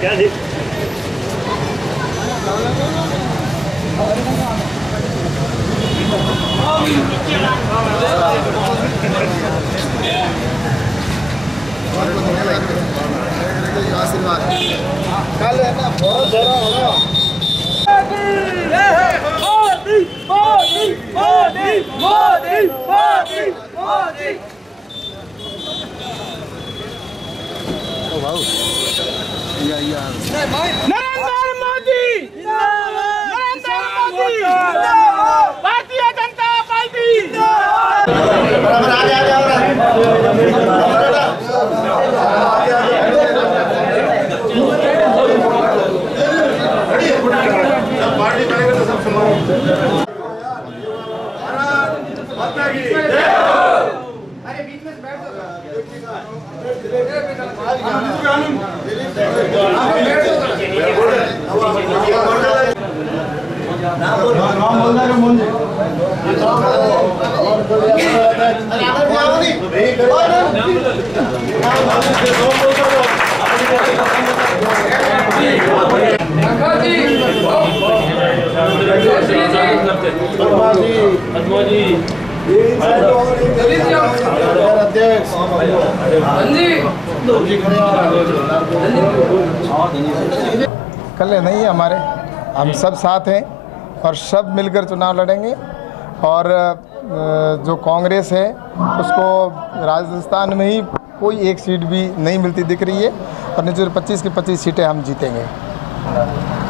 क्या जी? आशीर्वाद कल है ना बहुत जरा होगा। मोदी मोदी मोदी मोदी मोदी मोदी। नरेंद्र मोदी, नरेंद्र मोदी, भारतीय जनता पार्टी। अरे बीच में बैठ कल नहीं हमारे, हम सब साथ हैं और सब मिलकर चुनाव लड़ेंगे। और जो कांग्रेस है उसको राजस्थान में ही कोई एक सीट भी नहीं मिलती दिख रही है और निश्चित 25 की 25 सीटें हम जीतेंगे।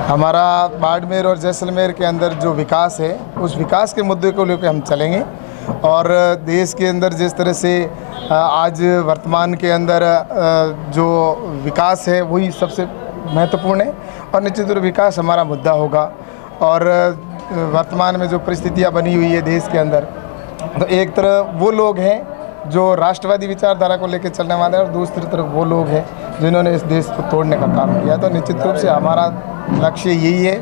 हमारा बाड़मेर और जैसलमेर के अंदर जो विकास है उस विकास के मुद्दे को लेकर हम चलेंगे और देश के अंदर जिस तरह से आज वर्तमान के अंदर जो विकास है वही सबसे महत्वपूर्ण है और निश्चित रूप विकास हमारा मुद्दा होगा। और वर्तमान में जो परिस्थितियां बनी हुई है देश के अंदर, तो एक तरफ वो लोग हैं जो राष्ट्रवादी विचारधारा को लेकर चलने वाले हैं और दूसरी तरफ वो लोग हैं जिन्होंने इस देश को तोड़ने का काम किया। तो निश्चित रूप से हमारा लक्ष्य यही है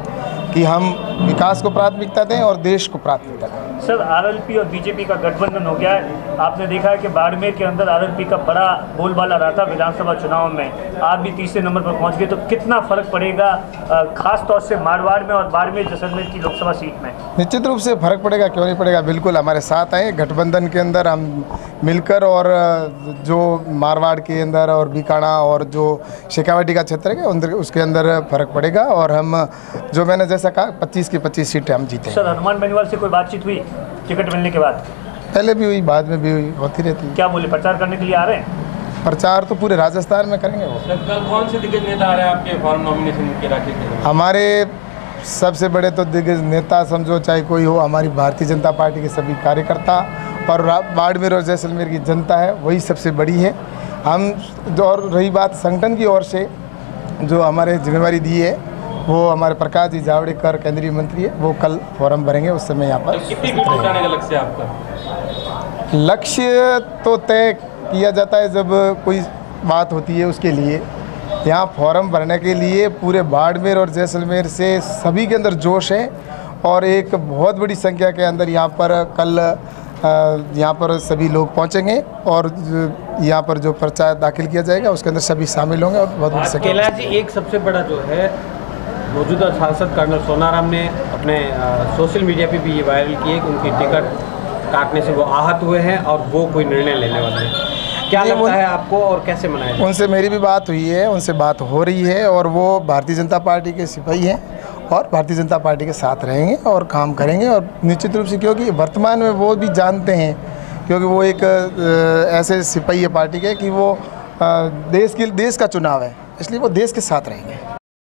कि हम विकास को प्राथमिकता दें और देश को प्राथमिकता दें। सर, आरएलपी और बीजेपी का गठबंधन हो गया है। आपने देखा है कि बाड़मेर के अंदर आरएलपी का बड़ा बोलबाला रहा था विधानसभा चुनाव में, आप भी तीसरे नंबर पर पहुंच गए, तो कितना फर्क पड़ेगा खास तौर से मारवाड़ में और बाड़मेर जैसलमेर की लोकसभा सीट में? निश्चित रूप से फर्क पड़ेगा, क्यों नहीं पड़ेगा, बिल्कुल हमारे साथ आए गठबंधन के अंदर हम मिलकर। और जो मारवाड़ के अंदर और बीकाणा और जो शेखावाटी का क्षेत्र है उसके अंदर फर्क पड़ेगा और हम जो मैंने जैसा कहा 25 की 25 सीटें हम जीतेंगे। सर, हनुमान बेनीवाल से कोई बातचीत हुई टिकट मिलने के बाद? पहले भी हुई, बाद में भी हुई, होती रहती है। क्या बोले, प्रचार करने के लिए आ रहे हैं? प्रचार तो पूरे राजस्थान में करेंगे वो। कल कौन से दिग्गज नेता आ रहे हैं आपके फॉर्म नॉमिनेशन के राखी के लिए? हमारे सबसे बड़े तो दिग्गज नेता समझो चाहे कोई हो, हमारी भारतीय जनता पार्टी के सभी कार्यकर्ता और बाड़मेर और जैसलमेर की जनता है वही सबसे बड़ी है। हम और रही बात संगठन की ओर से जो हमारे जिम्मेवारी दी है वो हमारे प्रकाश जी जावड़ेकर केंद्रीय मंत्री है, वो कल फॉर्म भरेंगे, उस समय यहाँ पर। कितनी भीड़ जुटाने का लक्ष्य है आपका? लक्ष्य तो तय किया जाता है जब कोई बात होती है उसके लिए। यहाँ फॉर्म भरने के लिए पूरे बाड़मेर और जैसलमेर से सभी के अंदर जोश है और एक बहुत बड़ी संख्या के अंदर यहाँ पर कल यहाँ पर सभी लोग पहुँचेंगे और यहाँ पर जो पर्चा दाखिल किया जाएगा उसके अंदर सभी शामिल होंगे और बहुत बड़ी संख्या। कैलाश जी, एक सबसे बड़ा जो है मौजूदा सांसद कर्नल सोनाराम ने अपने सोशल मीडिया पे भी ये वायरल किए कि उनकी टिकट काटने से वो आहत हुए हैं और वो कोई निर्णय लेने वाले हैं। क्या लगता है आपको और कैसे मनाया? उनसे मेरी भी बात हुई है, उनसे बात हो रही है और वो भारतीय जनता पार्टी के सिपाही हैं और भारतीय जनता पार्टी के साथ रहेंगे और काम करेंगे। और निश्चित रूप से क्योंकि वर्तमान में वो भी जानते हैं, क्योंकि वो एक ऐसे सिपाही है पार्टी के कि वो देश का चुनाव है, इसलिए वो देश के साथ रहेंगे।